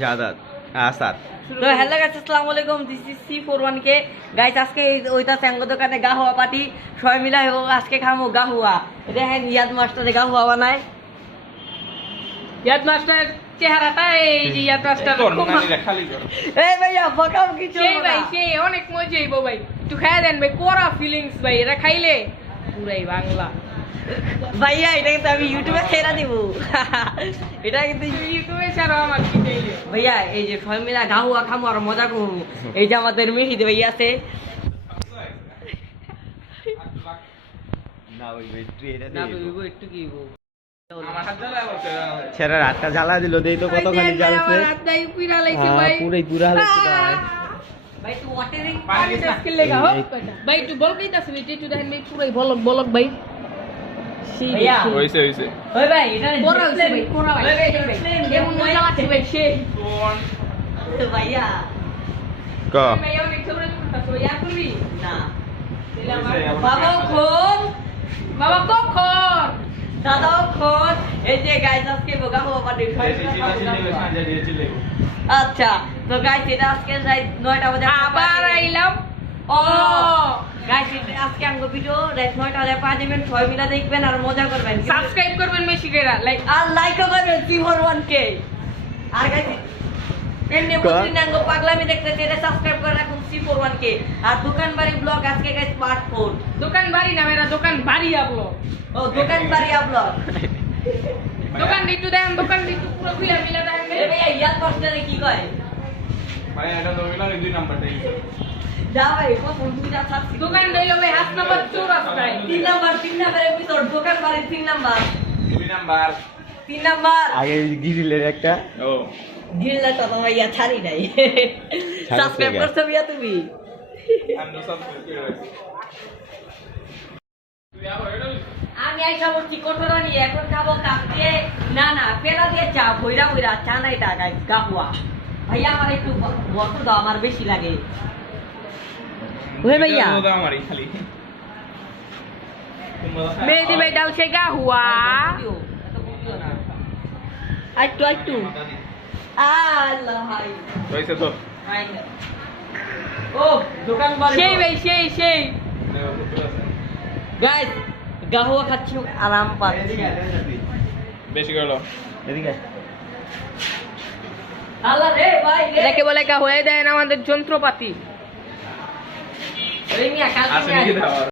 শাহাদাত আসাদ। তো hello guys, আসসালামু আলাইকুম, দিস ইজ C41K গাইস। আজকে ওইটা চ্যাঙ্গ দোকানে গাহুয়া পার্টি সবাই মিলাই আজকে খামো গাহুয়া। দেখেন ইয়াদ মাস্টারে গাহুয়া বানায়। ইয়াদ মাস্টার চেহারাটা এই যে ইয়াদ মাস্টার এই ভাইয়া বকাম কিছু সেই ভাই সেই অনেক মজা হইব ভাই, একটু খাইয়া দেন ভাই, কোরা ফিলিংস ভাই, এটা খাইলে পুরাই বাংলা ভাইয়া। এটা কিন্তু আমি ইউটিউবে ছেড়ে দিব। এটা কিন্তু ইউটিউবে ছাড়াও আমার কি চাইলে ভাইয়া এই যে সবাই মিলা গাহুয়া খামো আর মজা করবো। এই যে আমাদের মিহিদ ভাইয়া আছে। না ওই এটা না বলবো একটু কি বলবো, ছেড়ে রাতটা জ্বালা দিল দেই তো কতখানি জ্বালছে। রাতটাই পুরা লাইছে হ্যাঁ, ভাই, পুরাই পুরা হচ্ছে ভাই তো ওয়াটারিং পানি টাস্ক লেগা হোক ভাই, একটু বল কইতাছে ভাই, একটু দেখেন ভাই, পুরাই বলক বলক ভাই। ভাইয়া হইছে ওই ভাই এটা কোরা হইছে ভাই, কোরা ভাই, কেমন মজা লাগছে ভাই সেই ভাইয়া ক ভাই, অনেক ছোট করতাছ ভাই, আর করবি না হইছে বাবা খোন বাবা কখন দাদাও খোন। এই যে গাইস আজকে বোকা হওয়া পার্টি। আচ্ছা তো গাইস এটা আজকে রাত 9টা বাজে আবার আইলাম। ও গাইস আজকে আমগো ভিডিও রাত 9টা বাজে পা দিবেন, সবাই মিলে দেখবেন আর মজা করবেন। সাবস্ক্রাইব করবেন বেশি করে, লাইক আর লাইকও করবেন C41K। আর গাইস এমনি বুঝিনা আমগো পাগলামি দেখতেছে, এটা সাবস্ক্রাইব করে রাখুন C41K। আর দোকানবাড়ি ব্লগ আজকে গাইস পার্ট 4। দোকান বাড়ি না মেরা, দোকান বাড়ি আপলো, ও দোকানবাড়ি ব্লগ। দোকান একটু দেখেন, দোকান একটু পুরো খুলে মিলা দেখেন এ ভাইয়া ইয়ার পাশে কি কয় ভাই এটা তো হইলো 2 নাম্বারটাই যা ভাই কখন দুইটা ছাড়ছি। দোকান রইলো ভাই হাত নাম্বার 4 তিন নাম্বার এপিসোড দোকানবাড়ি 3 নাম্বার 2 নাম্বার 3 নাম্বার। আগে গিরিলের একটা ও দিল্লা তো ভাইয়া ছাড়ি নাই। সাবস্ক্রাইব করছো ভাইয়া তুমি? আমি সাবস্ক্রাইব করে রাখছি। তুই আবার এটা আমি আইসা বলছি কটোরা নিয়ে, এখন খাবো কাপ দিয়ে, না না পেলা দিয়ে চা ভৈরা ভৈরা চা নাই টাকা গাহুয়া। ভাইয়া আমার একটু বসো দাও, আমার বেশি লাগে। ওহে ভাইয়া তো আমারই খালি মেহেদি ভাই ডাল সে গা হুয়া একটু আল্লাহ ভাই হইছে তো ও দোকানবাড়ি সেই ভাই সেই গাইস গাহুয়া খাচ্ছি, আরাম পাচ্ছি। বেশি গেল এদিকে আল্লাহ রে ভাই রে এটাকে বলে গা হয়ে দেন আমাদের যন্ত্রপাতি। রে মিয়া কালকে আসেনি কি দাও